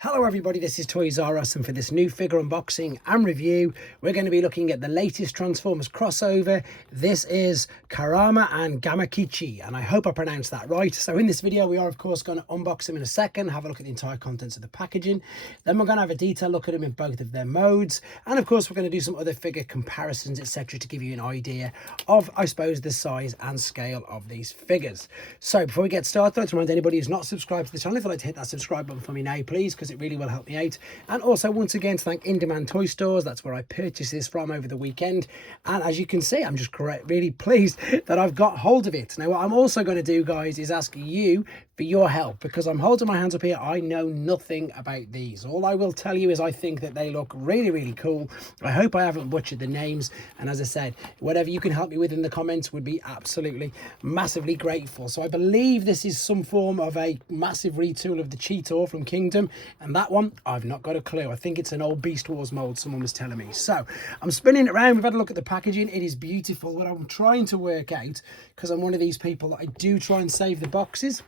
Hello everybody, this is Toys R Us, and for this new figure unboxing and review, we're going to be looking at the latest Transformers crossover. This is Kurama and Gamakichi, and I hope I pronounced that right. So in this video, we are of course going to unbox them in a second, have a look at the entire contents of the packaging. Then we're going to have a detailed look at them in both of their modes. And of course, we're going to do some other figure comparisons, etc. to give you an idea of, I suppose, the size and scale of these figures. So before we get started, I'd like to remind anybody who's not subscribed to the channel, if you'd like to hit that subscribe button for me now, please, because it really will help me out. And also once again to thank In Demand Toy Stores. That's where I purchased this from over the weekend, and as you can see, I'm just really pleased that I've got hold of it. Now what I'm also going to do, guys, is ask you for your help, because I'm holding my hands up here. I know nothing about these. All I will tell you is I think that they look really cool. I hope I haven't butchered the names, and as I said, whatever you can help me with in the comments would be absolutely massively grateful. So I believe this is some form of a massive retool of the Cheetor from Kingdom, and that one I've not got a clue. I think it's an old Beast Wars mold, someone was telling me. So I'm spinning it around. We've had a look at the packaging. It is beautiful. What I'm trying to work out, because I'm one of these people that I do try and save the boxes,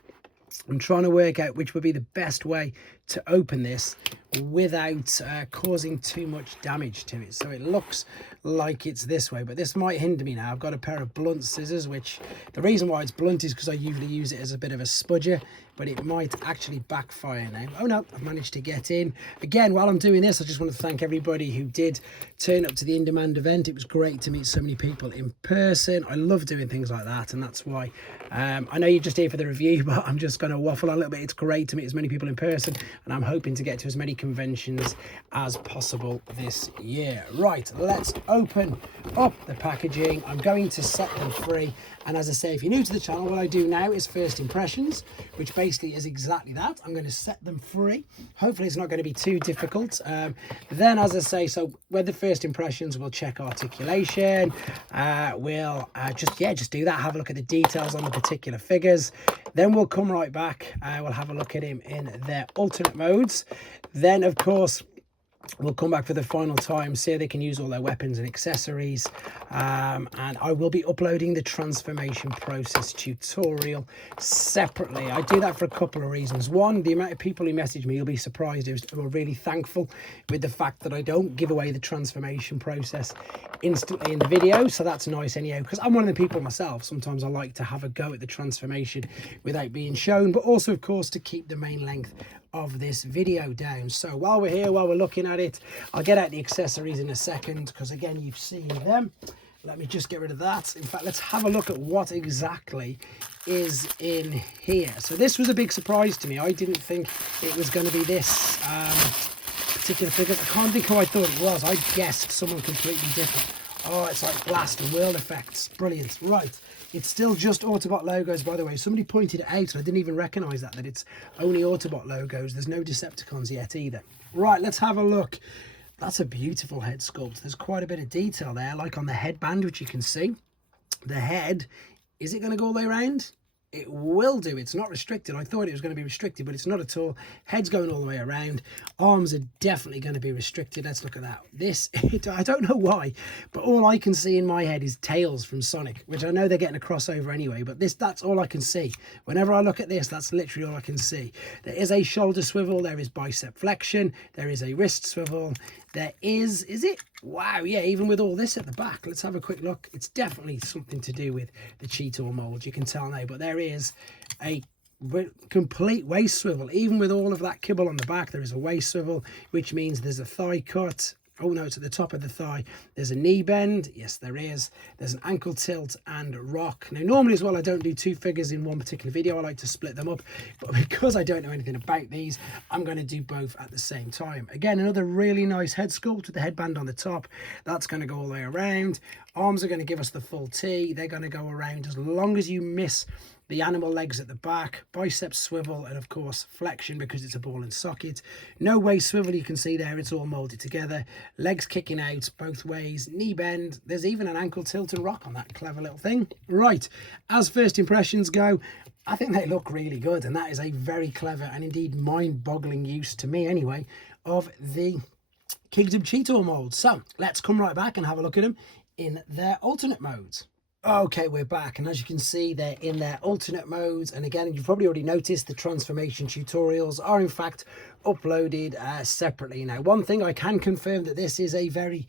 I'm trying to work out which would be the best way to open this without causing too much damage to it. So it looks like it's this way, but this might hinder me now. I've got a pair of blunt scissors, which the reason why it's blunt is because I usually use it as a bit of a spudger, but it might actually backfire now. Oh no, I've managed to get in. Again, while I'm doing this, I just want to thank everybody who did turn up to the In Demand event. It was great to meet so many people in person. I love doing things like that, and that's why I know you're just here for the review, but I'm just going to waffle on a little bit. It's great to meet as many people in person, and I'm hoping to get to as many conventions as possible this year. Right, let's open up the packaging. I'm going to set them free, and as I say, if you're new to the channel, what I do now is first impressions, which basically is exactly that. I'm going to set them free. Hopefully it's not going to be too difficult. Then, as I say, so with the first impressions, we'll check articulation. We'll just do that, have a look at the details on the particular figures. Then we'll come right back. We'll have a look at him in their alternate modes. Then, of course, we'll come back for the final time, see how they can use all their weapons and accessories, and I will be uploading the transformation process tutorial separately. I do that for a couple of reasons. One, the amount of people who message me, you'll be surprised, who are really thankful with the fact that I don't give away the transformation process instantly in the video, so that's nice anyhow, because I'm one of the people myself, sometimes I like to have a go at the transformation without being shown, but also of course to keep the main length of this video down. So while we're here, while we're looking at it, I'll get out the accessories in a second, because again, you've seen them. Let me just get rid of that. In fact, let's have a look at what exactly is in here. So this was a big surprise to me. I didn't think it was going to be this particular figure. I can't think who I thought it was. I guessed someone completely different. Oh, it's like blast and world effects. Brilliant. Right. It's still just Autobot logos, by the way. Somebody pointed it out, and I didn't even recognise that it's only Autobot logos. There's no Decepticons yet either. Right, let's have a look. That's a beautiful head sculpt. There's quite a bit of detail there, like on the headband, which you can see. The head, is it going to go all the way around? It will do. It's not restricted. I thought it was going to be restricted, but it's not at all. Head's going all the way around. Arms are definitely going to be restricted. Let's look at that. I don't know why, but all I can see in my head is Tails from Sonic, which I know they're getting a crossover anyway, but that's all I can see. Whenever I look at this, that's literally all I can see. There is a shoulder swivel. There is bicep flexion. There is a wrist swivel. There is it? Wow, yeah, even with all this at the back. Let's have a quick look. It's definitely something to do with the Cheetor mold, you can tell now, but there is a complete waist swivel. Even with all of that kibble on the back, there is a waist swivel, which means there's a thigh cut. Oh no, it's at the top of the thigh. There's a knee bend. Yes, there is. There's an ankle tilt and rock. Now, normally as well, I don't do two figures in one particular video. I like to split them up. But because I don't know anything about these, I'm going to do both at the same time. Again, another really nice head sculpt with the headband on the top. That's going to go all the way around. Arms are going to give us the full T. They're going to go around as long as you miss the animal legs at the back, biceps swivel, and of course flexion because it's a ball and socket. No waist swivel, you can see there, it's all molded together. Legs kicking out both ways, knee bend. There's even an ankle tilt and rock on that clever little thing. Right, as first impressions go, I think they look really good, and that is a very clever and indeed mind-boggling use, to me anyway, of the Kingdom Cheetor mold. So let's come right back and have a look at them in their alternate modes. Okay, we're back, and as you can see, they're in their alternate modes. And again, you've probably already noticed the transformation tutorials are in fact uploaded separately. Now, one thing I can confirm that this is a very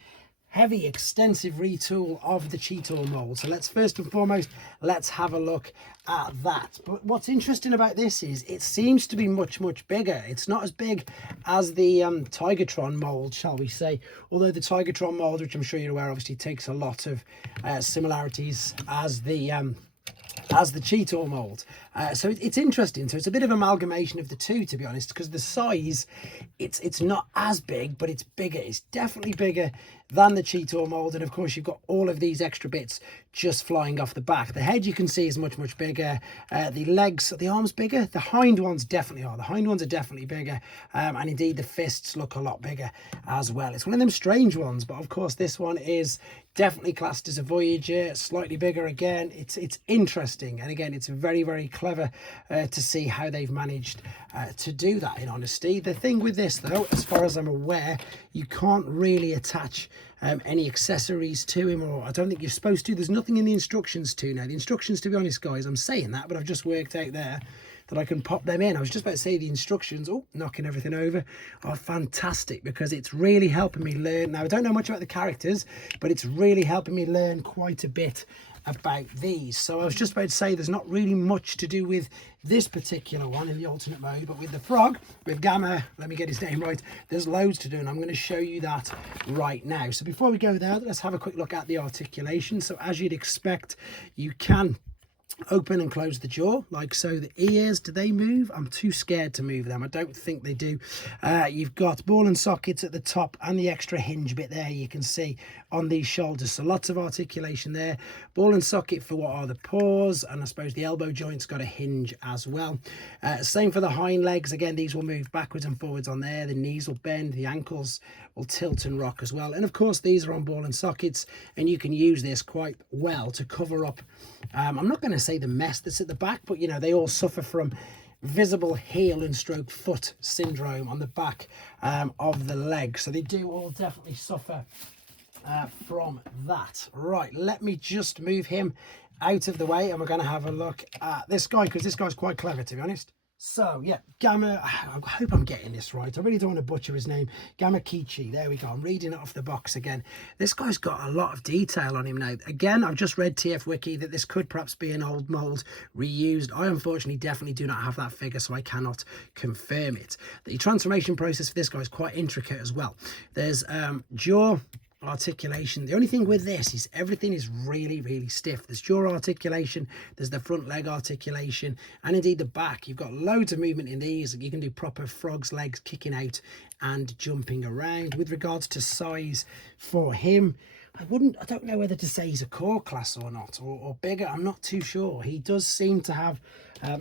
heavy, extensive retool of the Cheetor mold. So let's first and foremost, let's have a look at that. But what's interesting about this is it seems to be much bigger. It's not as big as the Tigertron mold, shall we say, although the Tigertron mold, which I'm sure you're aware, obviously takes a lot of similarities as the Cheetor mold. So it's interesting. So it's a bit of amalgamation of the two, to be honest, because the size, it's not as big, but it's bigger. It's definitely bigger than the Cheetor mold. And of course, you've got all of these extra bits just flying off the back. The head, you can see, is much bigger. The legs, are the arms bigger? The hind ones definitely are. The hind ones are definitely bigger. And indeed, the fists look a lot bigger as well. It's one of them strange ones, but of course, this one is definitely classed as a Voyager, slightly bigger again. It's interesting, and again, it's very clever to see how they've managed to do that, in honesty. The thing with this, though, as far as I'm aware, you can't really attach any accessories to him, or I don't think you're supposed to. There's nothing in the instructions to. Now, the instructions, to be honest, guys, I'm saying that, but I've just worked out there that I can pop them in. I was just about to say the instructions, oh, knocking everything over, are fantastic, because it's really helping me learn. Now, I don't know much about the characters, but it's really helping me learn quite a bit about these. So I was just about to say there's not really much to do with this particular one in the alternate mode, but with the frog, with Gamma, let me get his name right, there's loads to do, and I'm going to show you that right now. So before we go there, let's have a quick look at the articulation. So as you'd expect, you can open and close the jaw like so. The ears, do they move? I'm too scared to move them. I don't think they do. You've got ball and sockets at the top and the extra hinge bit there, you can see on these shoulders, so lots of articulation there. Ball and socket for what are the paws, and I suppose the elbow joint's got a hinge as well. Same for the hind legs. Again, these will move backwards and forwards on there. The knees will bend, the ankles will tilt and rock as well. And of course, these are on ball and sockets, and you can use this quite well to cover up, I'm not going to say the mess that's at the back, but you know, they all suffer from visible heel and stroke foot syndrome on the back of the leg. So they do all definitely suffer from that. Right, let me just move him out of the way, and we're going to have a look at this guy, because this guy's quite clever, to be honest. So yeah, Gamma, I hope I'm getting this right. I really don't want to butcher his name. Gamakichi, there we go. I'm reading it off the box again. This guy's got a lot of detail on him now. Again, I've just read TF Wiki that this could perhaps be an old mold reused. I unfortunately definitely do not have that figure, so I cannot confirm it. The transformation process for this guy is quite intricate as well. There's jaw articulation. The only thing with this is everything is really stiff. There's jaw articulation, there's the front leg articulation, and indeed the back. You've got loads of movement in these. You can do proper frog's legs kicking out and jumping around. With regards to size for him, I don't know whether to say he's a core class or not, or bigger. I'm not too sure. He does seem to have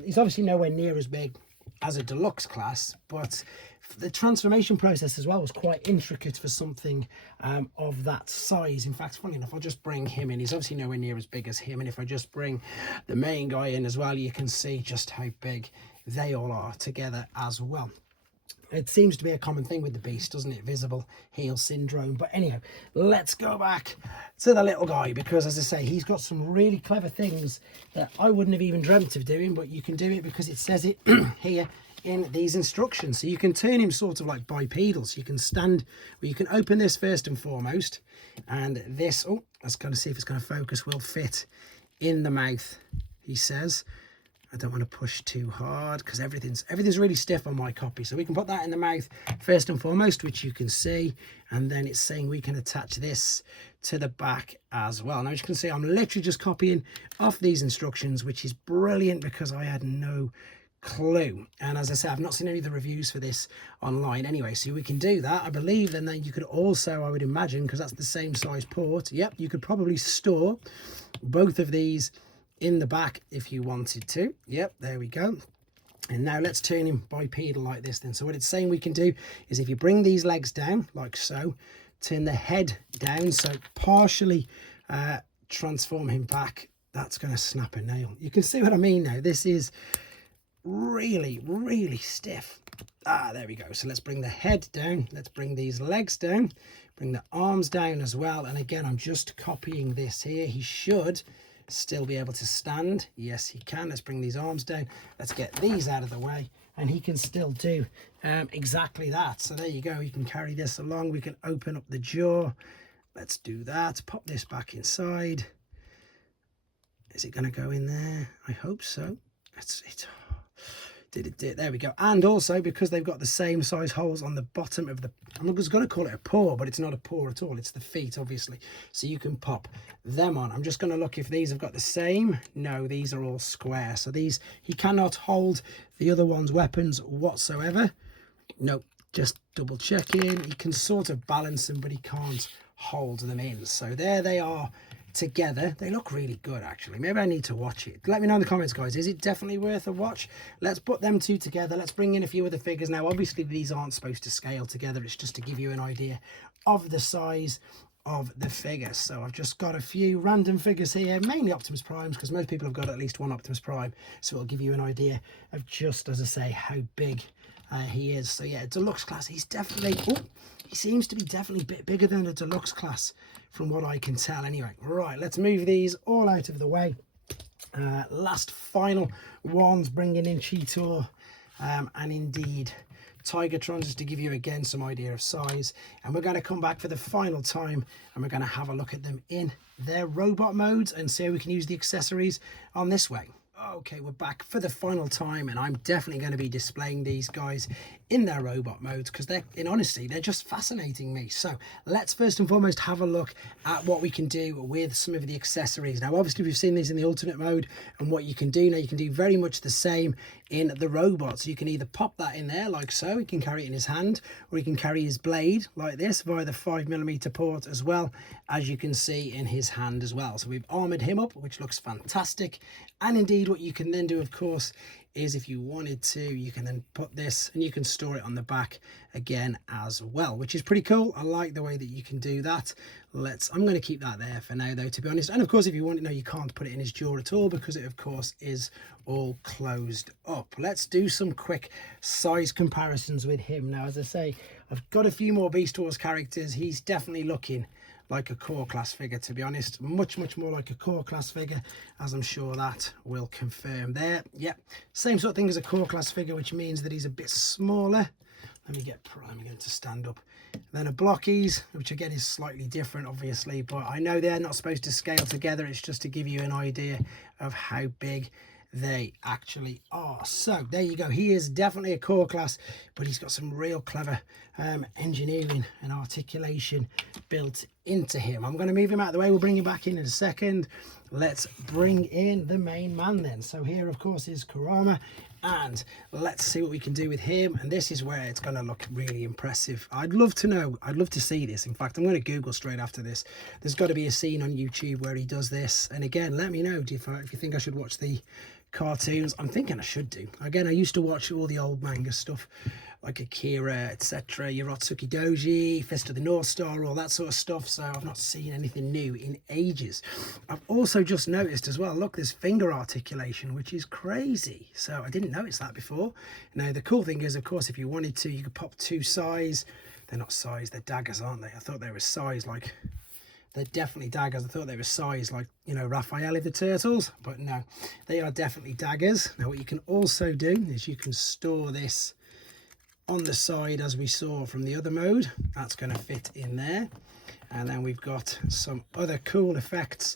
he's obviously nowhere near as big as a deluxe class, but the transformation process as well was quite intricate for something of that size. In fact, funny enough, I'll just bring him in. He's obviously nowhere near as big as him, and if I just bring the main guy in as well, you can see just how big they all are together as well. It seems to be a common thing with the beast, doesn't it? Visible heel syndrome. But anyhow, let's go back to the little guy, because as I say, he's got some really clever things that I wouldn't have even dreamt of doing, but you can do it because it says it here in these instructions. So you can turn him sort of like bipedal. So you can stand, well, you can open this first and foremost, and this, oh, let's kind of see if it's going to focus, will fit in the mouth, he says. I don't want to push too hard because everything's really stiff on my copy. So we can put that in the mouth first and foremost, which you can see. And then it's saying we can attach this to the back as well. Now, as you can see, I'm literally just copying off these instructions, which is brilliant because I had no clue. And as I said, I've not seen any of the reviews for this online anyway. So we can do that, I believe. And then you could also, I would imagine, because that's the same size port. Yep, you could probably store both of these in the back if you wanted to. Yep, there we go. And now let's turn him bipedal like this then. So what it's saying we can do is if you bring these legs down like so, turn the head down, so partially transform him back, that's going to snap a nail. You can see what I mean now. This is really stiff. There we go. So let's bring the head down, let's bring these legs down, bring the arms down as well. And again, I'm just copying this here. He should still be able to stand? Yes, he can. Let's bring these arms down. Let's get these out of the way. And he can still do exactly that. So there you go. You can carry this along. We can open up the jaw. Let's do that. Pop this back inside. Is it going to go in there? I hope so. Did it? There we go. And also, because they've got the same size holes on the bottom of the, I'm just going to call it a paw, but it's not a paw at all. It's the feet, obviously. So you can pop them on. I'm just going to look if these have got the same. No, these are all square. So these, he cannot hold the other one's weapons whatsoever. Nope. Just double checking. He can sort of balance them, but he can't hold them in. So there they are together. They look really good, actually. Maybe I need to watch it. Let me know in the comments, guys. Is it definitely worth a watch? Let's put them two together. Let's bring in a few of the figures. Now, obviously, these aren't supposed to scale together. It's just to give you an idea of the size of the figures. So I've just got a few random figures here, mainly Optimus Primes, because most people have got at least one Optimus Prime. So it'll give you an idea of just, as I say, how big he is. So yeah, deluxe class. He's definitely, he seems to be definitely a bit bigger than the deluxe class from what I can tell anyway. Right, let's move these all out of the way. Last final ones, bringing in Cheetor and indeed Tigertron, just to give you again some idea of size. And we're going to come back for the final time and we're going to have a look at them in their robot modes and see how we can use the accessories on this way. Okay, we're back for the final time, and I'm definitely going to be displaying these guys in their robot modes because they're, in honesty, they're just fascinating me. So let's first and foremost have a look at what we can do with some of the accessories. Now, obviously, we've seen these in the alternate mode and what you can do. Now, you can do very much the same in the robot. So you can either pop that in there like so, he can carry it in his hand, or he can carry his blade like this via the 5mm port as well, as you can see in his hand as well. So we've armored him up, which looks fantastic. And indeed, what you can then do, of course, is if you wanted to, you can then put this and you can store it on the back again as well, which is pretty cool. I like the way that you can do that. I'm going to keep that there for now, though, to be honest. And of course, if you want to know, you can't put it in his jaw at all because it, of course, is all closed up. Let's do some quick size comparisons with him. Now, as I say, I've got a few more Beast Wars characters. He's definitely looking like a core class figure, to be honest. Much more like a core class figure, as I'm sure that will confirm there. Yep, same sort of thing as a core class figure, which means that he's a bit smaller. Let me get Prime again to stand up. Then a Blockies, which again is slightly different, obviously, but I know they're not supposed to scale together. It's just to give you an idea of how big they actually are. So there you go. He is definitely a core class, but he's got some real clever engineering and articulation built into him. I'm going to move him out of the way. We'll bring him back in a second. Let's bring in the main man then. So here, of course, is Kurama, and let's see what we can do with him. And this is where it's going to look really impressive. I'd love to know. I'd love to see this. In fact, I'm going to Google straight after this. There's got to be a scene on YouTube where he does this. And again, let me know if you think I should watch the cartoons. I'm thinking I should do. Again, I used to watch all the old manga stuff like Akira, etc., Yorotsuki Doji, Fist of the North Star, all that sort of stuff. So I've not seen anything new in ages. I've also just noticed as well, look, there's finger articulation, which is crazy. So I didn't notice that before. Now, the cool thing is, of course, if you wanted to, you could pop two sais. They're not sais, they're daggers, aren't they? I thought they were sais, like, they're definitely daggers. I thought they were sais, like, you know, Raphael the Turtles, but no, they are definitely daggers. Now, what you can also do is you can store this on the side, as we saw from the other mode. That's going to fit in there. And then we've got some other cool effects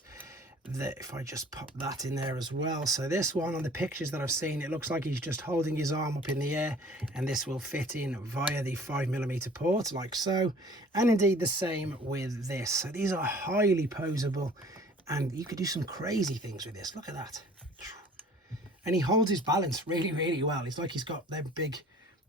that if I just pop that in there as well. So this one, on the pictures that I've seen, it looks like he's just holding his arm up in the air, and this will fit in via the 5mm port like so. And indeed the same with this. So these are highly posable, and you could do some crazy things with this. Look at that. And he holds his balance really well. It's like he's got them big,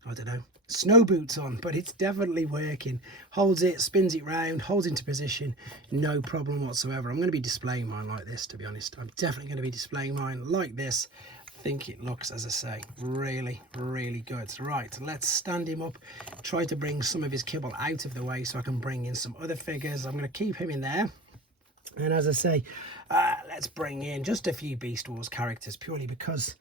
I don't know, snow boots on, but it's definitely working. Holds it, spins it round, holds into position, no problem whatsoever. I'm going to be displaying mine like this, to be honest. I'm definitely going to be displaying mine like this. I think it looks, as I say, really good. Right, let's stand him up, try to bring some of his kibble out of the way so I can bring in some other figures. I'm going to keep him in there. And as I say, let's bring in just a few Beast Wars characters, purely because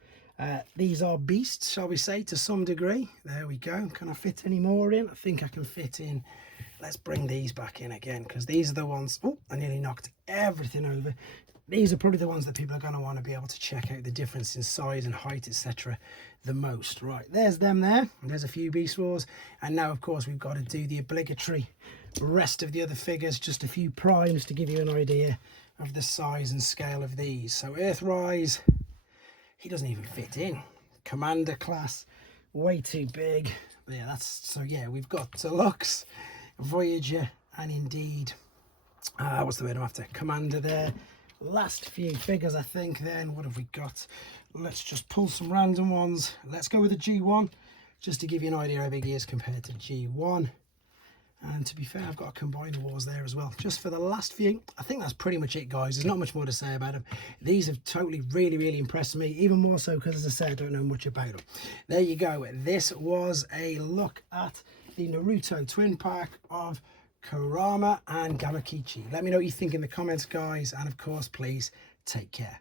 these are beasts, shall we say, to some degree. There we go. Can I fit any more in? I think I can fit in. Let's bring these back in again, because these are the ones. Oh, I nearly knocked everything over. these are probably the ones that people are going to want to be able to check out the difference in size and height, etc. the most. Right, there's them there. There's a few Beast Wars. And now, of course, we've got to do the obligatory rest of the other figures, just a few primes to give you an idea of the size and scale of these. So Earthrise, he doesn't even fit in. Commander class, way too big. Yeah, that's so. Yeah, we've got Deluxe, Voyager, and indeed, what's the word I'm after? Commander there. Last few figures, I think. Then what have we got? Let's just pull some random ones. Let's go with the G1, just to give you an idea how big he is compared to G1. And to be fair, I've got a Combiner Wars there as well. Just for the last few, I think that's pretty much it, guys. There's not much more to say about them. These have totally, really impressed me. Even more so because, as I said, I don't know much about them. There you go. This was a look at the Naruto twin pack of Kurama and Gamakichi. Let me know what you think in the comments, guys. And, of course, please take care.